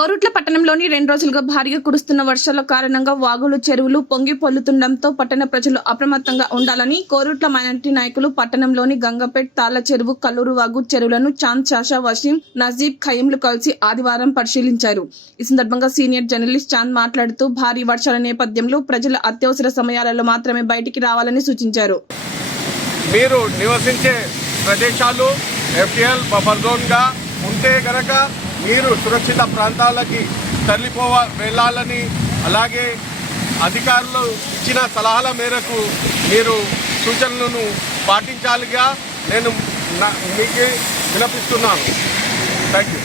పట్టణంలోని రెండు రోజులుగా భారీగా కురుస్తున్న వర్షాల కారణంగా వాగులు చెరువులు పొంగి పొల్లుతుండటంతో పట్టణ ప్రజలు అప్రమత్తంగా ఉండాలని కోరుట్ల మైనార్టీ నాయకులు పట్టణంలోని గంగపేట్ తాళ్ళ చెరువు కల్లూరు వాగు చెరువులను చాంద్ చాషా వసీం నజీబ్ ఖయీంలు కలిసి ఆదివారం పరిశీలించారు. ఈ సందర్భంగా సీనియర్ జర్నలిస్ట్ చాంద్ మాట్లాడుతూ భారీ వర్షాల నేపథ్యంలో ప్రజల అత్యవసర సమయాలలో మాత్రమే బయటికి రావాలని సూచించారు. మీరు నివసించే ప్రదేశాలు ఎఫ్టిఎల్ బఫర్ జోన్గా ఉంటే గనక మీరు సురక్షిత ప్రాంతాలకి తరలిపోవ వెళ్ళాలని అలాగే అధికారులు ఇచ్చిన సలహాల మేరకు మీరు సూచనలను పాటించాలిగా నేను నా- మీకు వినపిస్తున్నాను. Thank you